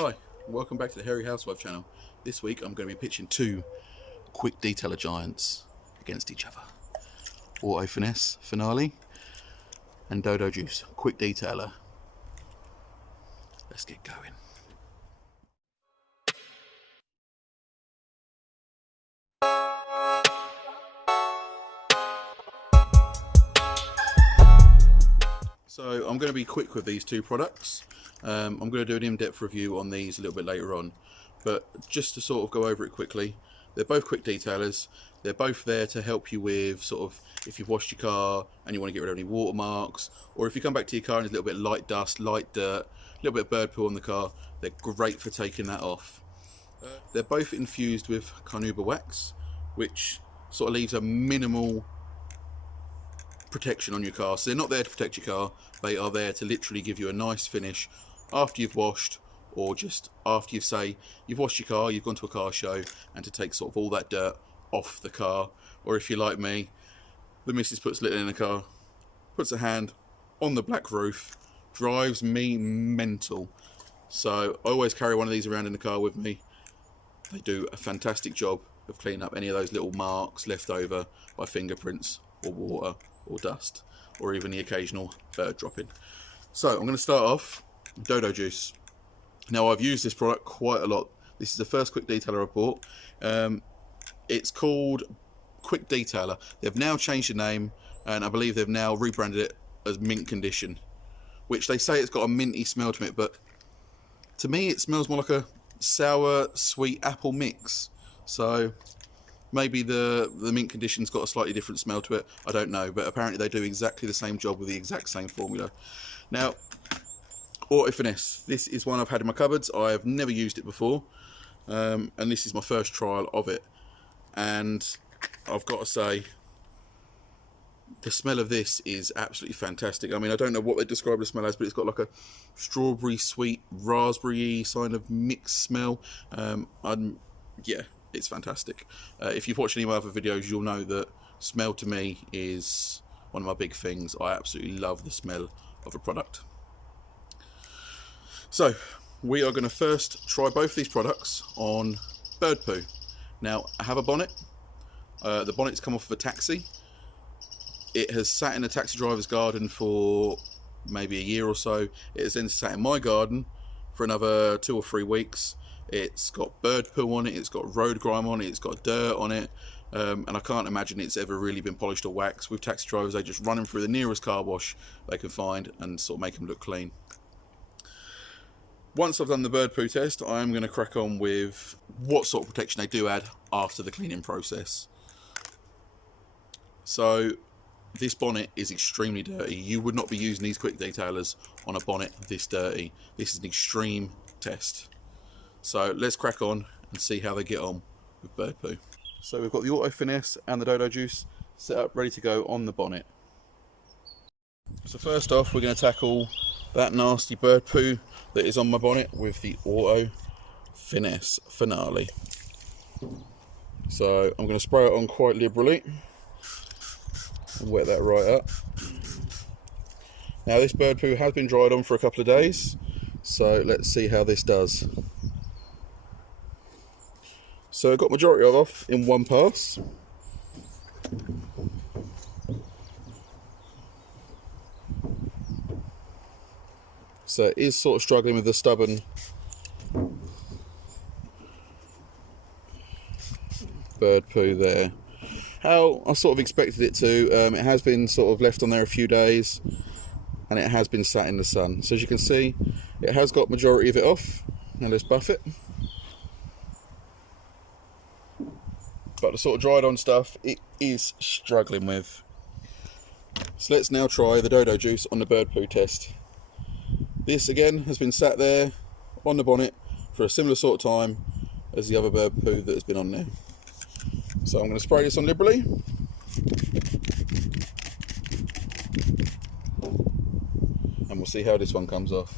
Hi, welcome back to the Hairy Housewife channel. This week I'm going to be pitching two quick detailer giants against each other. Finesse Finale and Dodo Juice, quick detailer. Let's get going. So I'm going to be quick with these two products. I'm going to do an in-depth review on these a little bit later on, but just to sort of go over it quickly, they're both quick detailers. They're both there to help you with sort of if you've washed your car and you want to get rid of any watermarks, or if you come back to your car and there's a little bit of light dust, light dirt, a little bit of bird poo on the car, they're great for taking that off. They're both infused with carnauba wax, which sort of leaves a minimal protection on your car. So they're not there to protect your car, they are there to literally give you a nice finish after you've washed, or just after you've washed your car, you've gone to a car show, and to take sort of all that dirt off the car. Or if you're like me, the missus puts little in the car, puts a hand on the black roof, drives me mental. So I always carry one of these around in the car with me. They do a fantastic job of cleaning up any of those little marks left over by fingerprints or water or dust, or even the occasional bird dropping. So I'm going to start off with Dodo Juice. Now I've used this product quite a lot. This is the first quick detailer I've bought. It's called Quick Detailer. They've now changed the name, and I believe they've now rebranded it as Mint Condition, which they say it's got a minty smell to it, but to me it smells more like a sour sweet apple mix. So maybe the mint condition's got a slightly different smell to it, I don't know, but apparently they do exactly the same job with the exact same formula. Now, Finesse, this is one I've had in my cupboards. I've never used it before, and this is my first trial of it, and I've got to say the smell of this is absolutely fantastic. I mean, I don't know what they describe the smell as, but it's got like a strawberry sweet raspberry kind of mixed smell. Yeah, it's fantastic. If you've watched any of my other videos, you'll know that smell to me is one of my big things. I absolutely love the smell of a product. So we are going to first try both these products on bird poo. Now I have a bonnet. The bonnet's come off of a taxi. It has sat in a taxi driver's garden for maybe a year or so. It has then sat in my garden for another 2 or 3 weeks. It's got bird poo on it, it's got road grime on it, it's got dirt on it, and I can't imagine it's ever really been polished or waxed. With taxi drivers, they just run them through the nearest car wash they can find and sort of make them look clean. Once I've done the bird poo test, I'm going to crack on with what sort of protection they do add after the cleaning process. So this bonnet is extremely dirty. You would not be using these quick detailers on a bonnet this dirty. This is an extreme test. So let's crack on and see how they get on with bird poo. So we've got the Finesse and the Dodo Juice set up, ready to go on the bonnet. So first off, we're going to tackle that nasty bird poo that is on my bonnet with the Finesse Finale. So I'm going to spray it on quite liberally and wet that right up. Now this bird poo has been dried on for a couple of days, so let's see how this does. So I got majority of off in one pass. So it is sort of struggling with the stubborn bird poo there. How I sort of expected it to. It has been sort of left on there a few days, and it has been sat in the sun. So as you can see, it has got majority of it off. Now let's buff it. But the sort of dried on stuff it is struggling with. So let's now try the Dodo Juice on the bird poo test. This again has been sat there on the bonnet for a similar sort of time as the other bird poo that has been on there. So I'm going to spray this on liberally. And we'll see how this one comes off.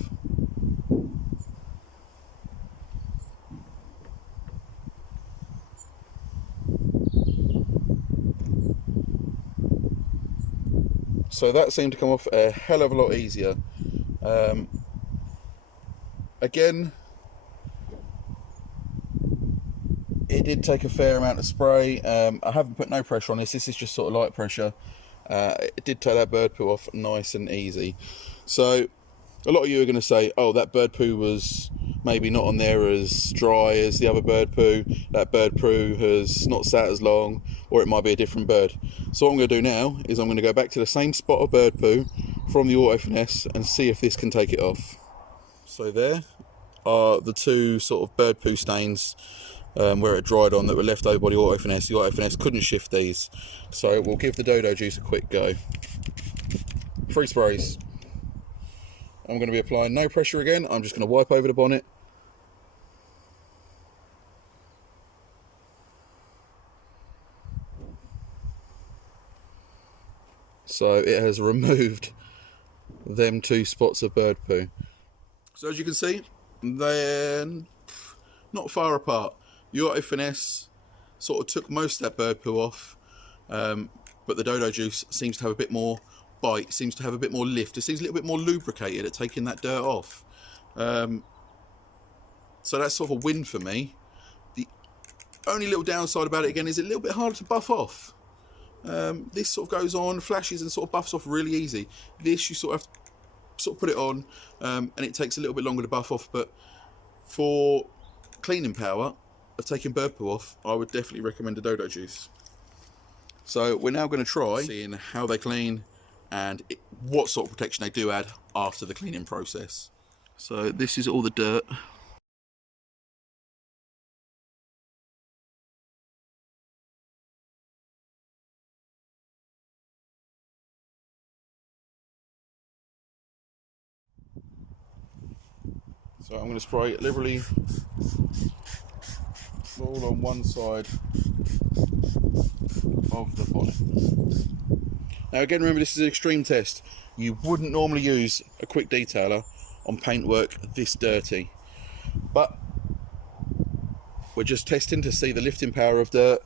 So that seemed to come off a hell of a lot easier. Again, it did take a fair amount of spray. I haven't put no pressure on this. This is just sort of light pressure. It did take that bird poo off nice and easy. So a lot of you are going to say, oh, that bird poo was maybe not on there as dry as the other bird poo. That bird poo has not sat as long, or it might be a different bird. So what I'm going to do now is I'm going to go back to the same spot of bird poo from the Auto Finesse and see if this can take it off. So there are the two sort of bird poo stains where it dried on that were left over by the Auto Finesse. The Auto Finesse couldn't shift these, so we'll give the Dodo juice a quick go. 3 sprays. I'm going to be applying no pressure again. I'm just going to wipe over the bonnet. So it has removed them 2 spots of bird poo. So as you can see, they're not far apart. The Auto Finesse sort of took most of that bird poo off, but the Dodo juice seems to have a bit more bite, seems to have a bit more lift. It seems a little bit more lubricated at taking that dirt off. So that's sort of a win for me. The only little downside about it again is a little bit harder to buff off. This sort of goes on, flashes and sort of buffs off really easy. This you sort of have to put it on, and it takes a little bit longer to buff off, but for cleaning power of taking bird poo off, I would definitely recommend the Dodo juice. So we're now going to try seeing how they clean and what sort of protection they do add after the cleaning process. So this is all the dirt. So I'm going to spray it liberally all on one side of the bonnet. Now again, remember this is an extreme test. You wouldn't normally use a quick detailer on paintwork this dirty, but we're just testing to see the lifting power of dirt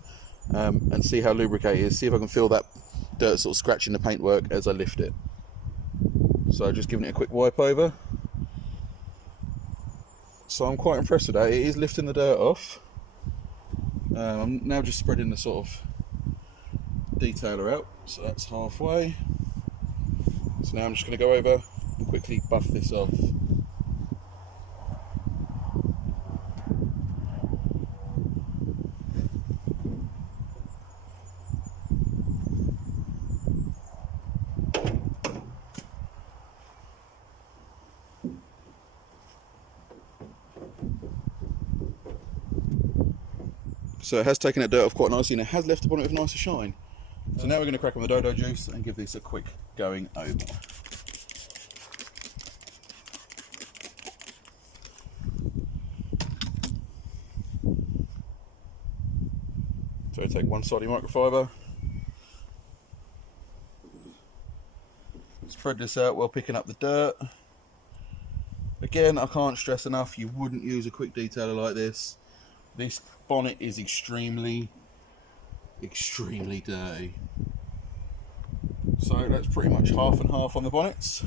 and see how lubricated it is. See if I can feel that dirt sort of scratching the paintwork as I lift it. So just giving it a quick wipe over. So I'm quite impressed with that. It is lifting the dirt off. I'm now just spreading the sort of detailer out, so that's halfway. So now I'm just going to go over and quickly buff this off. So it has taken that dirt off quite nicely and it has left the bonnet with a nicer shine. So now we're going to crack on the Dodo juice and give this a quick going over. So take one side of your microfiber, spread this out while picking up the dirt. Again, I can't stress enough, you wouldn't use a quick detailer like this. This bonnet is extremely dirty. So that's pretty much half and half on the bonnets.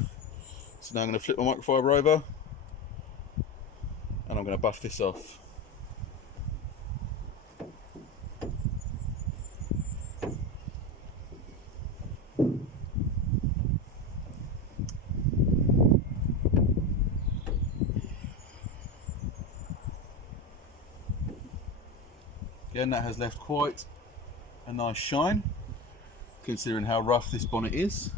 So now I'm going to flip my microfiber over and I'm going to buff this off. Again, that has left quite a nice shine, considering how rough this bonnet is.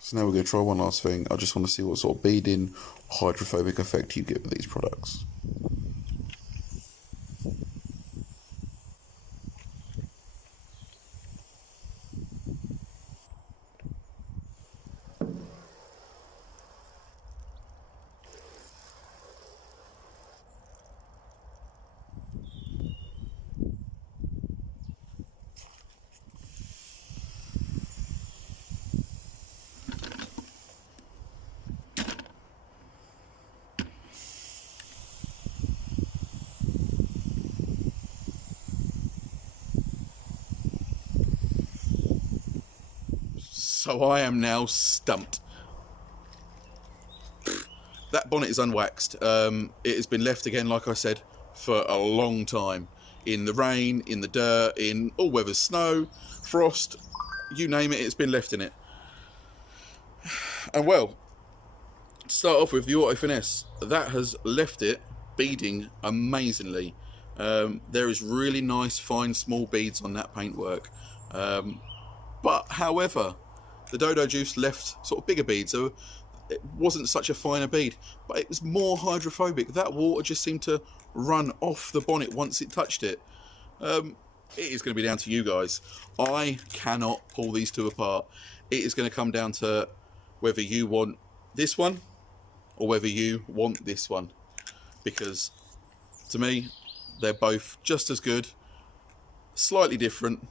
So now we're going to try one last thing. I just want to see what sort of beading, hydrophobic effect you get with these products. So I am now stumped. that bonnet is unwaxed. It has been left, again, like I said, for a long time. In the rain, in the dirt, in all weathers, snow, frost, you name it, it's been left in it. And well, to start off with, the Auto Finesse, that has left it beading amazingly. There is really nice, fine, small beads on that paintwork. But however, the Dodo Juice left sort of bigger beads, so it wasn't such a finer bead, but it was more hydrophobic. That water just seemed to run off the bonnet once it touched it. It is going to be down to you guys. I cannot pull these two apart. It is going to come down to whether you want this one or whether you want this one, because to me they're both just as good, slightly different,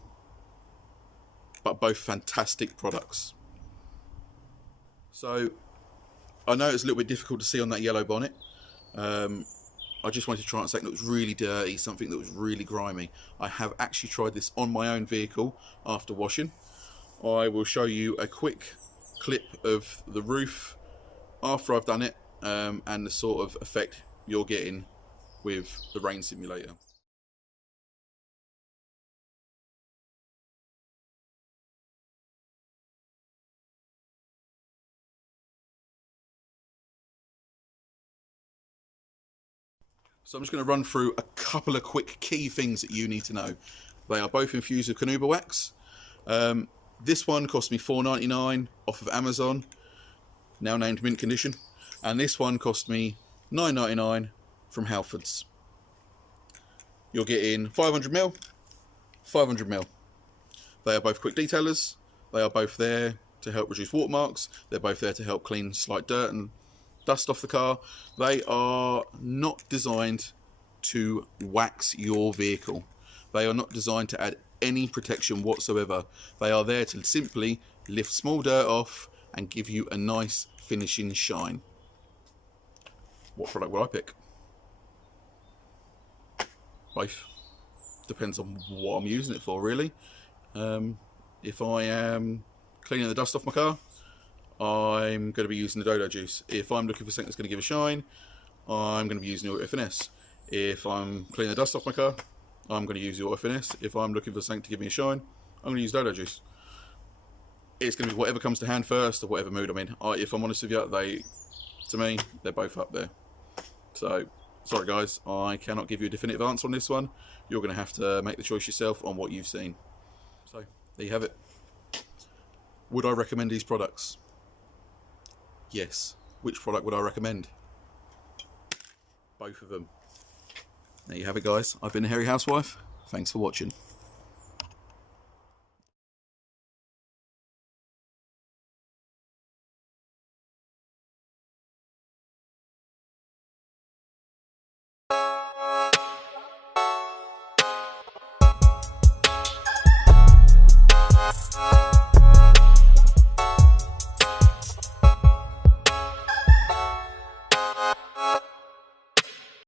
but both fantastic products. So I know it's a little bit difficult to see on that yellow bonnet. I just wanted to try something that was really dirty, something that was really grimy. I have actually tried this on my own vehicle after washing. I will show you a quick clip of the roof after I've done it, and the sort of effect you're getting with the rain simulator. So I'm just going to run through a couple of quick key things that you need to know. They are both infused with carnauba wax. This one cost me $4.99 off of Amazon, now named mint condition, and this one cost me $9.99 from Halfords. You're getting 500ml, 500ml. They are both quick detailers. They are both there to help reduce watermarks. They're both there to help clean slight dirt and dust off the car. They are not designed to wax your vehicle. They are not designed to add any protection whatsoever. They are there to simply lift small dirt off and give you a nice finishing shine. What product would I pick? Both. Depends on what I'm using it for, really. If I am cleaning the dust off my car, I'm going to be using the Dodo Juice. If I'm looking for something that's going to give a shine, I'm going to be using the Auto Finesse. If I'm cleaning the dust off my car, I'm going to use the Auto Finesse. If I'm looking for something to give me a shine, I'm going to use Dodo Juice. It's going to be whatever comes to hand first, or whatever mood I'm in. If I'm honest with you, to me, they're both up there. So, sorry guys, I cannot give you a definitive answer on this one. You're going to have to make the choice yourself on what you've seen. So, there you have it. Would I recommend these products? Yes. Which product would I recommend? Both of them. There you have it, guys. I've been the Hairy Housewife. Thanks for watching.